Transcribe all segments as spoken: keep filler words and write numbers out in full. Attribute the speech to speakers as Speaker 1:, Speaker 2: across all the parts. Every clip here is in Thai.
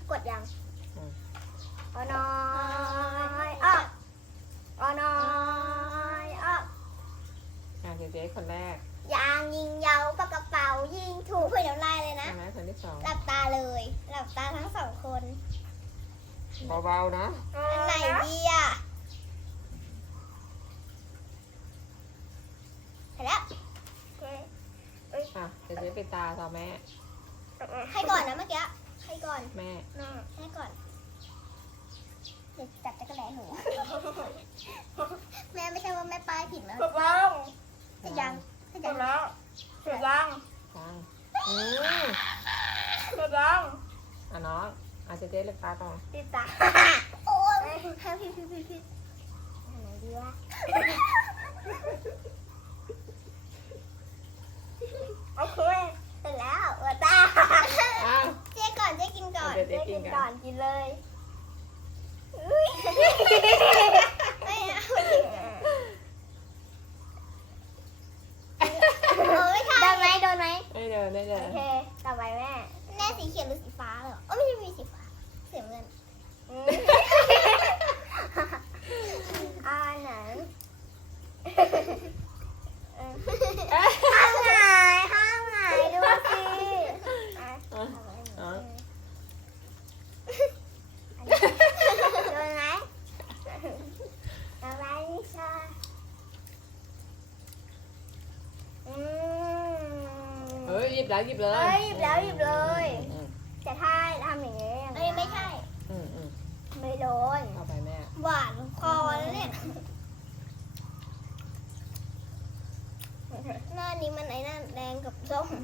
Speaker 1: กดยังอ๋อน้อยอ่ะอ๋อน้อยอ่ะ
Speaker 2: อ่ะเจ๊คนแรก
Speaker 1: ยางยิงเยาปากกระเป๋ายิงถูกเพื่อนน้ำลายเลยนะ
Speaker 2: ใช่ไหมคนที่สอง
Speaker 1: หลับตาเลยหลับตาทั้งสองคน
Speaker 2: เบาๆนะ
Speaker 1: อันไหนดีอ่ะเสร็จแล้ว
Speaker 2: อ่ะเจ๊ปิดตาต่อแม่
Speaker 1: ให้ก่อนนะเมื่อกี้ให้ก่อน
Speaker 2: แม่
Speaker 1: ให้ก่อนเดี๋ยวจับจักรแหลหนูแม่ไม่ใช่ว่าแม่ป้ายผิดนะ
Speaker 3: ถูกแล้ว
Speaker 1: ให้ยังให้
Speaker 3: ถู
Speaker 1: ยัง
Speaker 3: กแล้วถูกยัง
Speaker 2: ฟังอืม
Speaker 3: ถูกยัง
Speaker 2: อ่ะน้องอ่ะเจ๊เลือกตาต่อ
Speaker 1: ติดตาโอ้ยให้พี่พี่พี่พี่อะไรดีวะโอเคเสร็จแล้วหัวตาเจ๊ก่อนเจ๊กินก่อนเจ๊กินก่อนกินเลยไม่เอาโดนไหมโดนไหม
Speaker 2: ไม่เดินไม่เดิน
Speaker 1: โอเคต่อไปแม่แม่สีเขียวหรือสีฟ้าเหรออ๋อไม่ใช่มีสีฟ้าสีเงินอ่าไหนห้ามหงายห้ามหงายดูสิโดนไหมต่อไปนิชาอืม
Speaker 2: เฮ้ยหยิบแล้วหยิบเลย
Speaker 1: เฮ้ยหยิบแล้วหยิบเลยแต่ถ้าทำอย่างนี้เอ้ยไม่ใช่
Speaker 2: อืมอืม
Speaker 1: ไม่โดน
Speaker 2: เอาไปแม่
Speaker 1: หวานคอแล้วเนี่ยหน้านี้มันไอ้นั่นแดงกับส้ม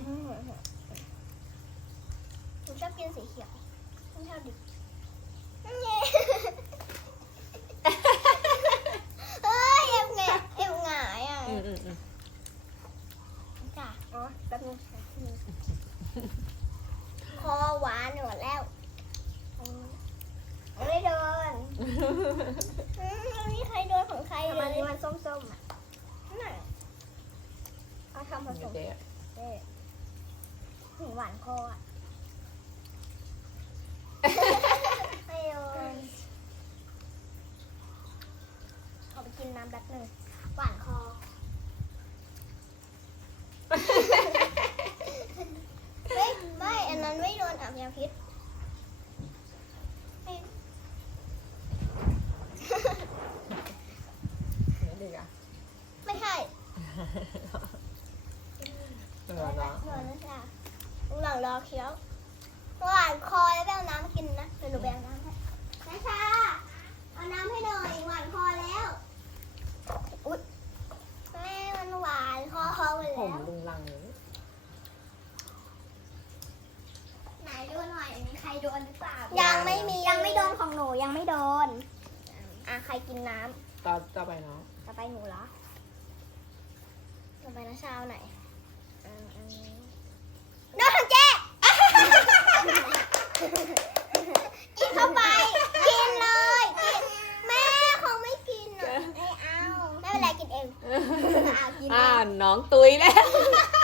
Speaker 1: ผมชอบกินสีเขียวไม่ชอบดิบเฮ้ยเอ็มไงเอ็มหงายอ่ะ
Speaker 2: อืมอืมอืม
Speaker 1: จ้ะอ๋อแป๊บนึงคอหวานหมดแล้วไม่โดนไม่มีใครโดนของใครเลยนี่มันส้มๆอ่ะนั่นเอาทำผสม
Speaker 2: เจ๊
Speaker 1: เอ๊ะถึงหวานคออ่ะไม่โดนขอไปกินน้ำแป๊บนึงหวานคอไม่ไม่อันนั้นไม่โดนอาบยาพิษไม่
Speaker 2: ไม่ดีอ่ะ
Speaker 1: ไม่ใช่
Speaker 2: เออน้อง
Speaker 1: โดนนะจ๊ะหลังรอเคี้ยวหวานคอแล้วไปเอาน้ำมากินนะเดี๋ยวหนูไปเอาน้ำให้นะชาเอาน้ำให้หน่อยหวานคอแล้วอุ๊ยแม่มันหวานคอเขาไป
Speaker 2: ผ
Speaker 1: แล้
Speaker 2: ม
Speaker 1: ว
Speaker 2: ลุงลังเลย
Speaker 1: ไหนดูหน่อยมีใครโดนหรือเปล่ายังไม่มียังไม่โดนของหนูยังไม่โดนอ่ะใครกินน้ำ
Speaker 2: ต่อต่อไปน้อง
Speaker 1: ต่อไปหนูเหรอต่อไปนะชาเอาไหนอ่าอันนี้โดนของเจ๊กินเข้าไปกินเลยกินแม่เขาไม่กินอ่ะไม่เอาไม่เป็นไรกินเองเอากินเอ
Speaker 2: อ่าง น้องตุยแล้ว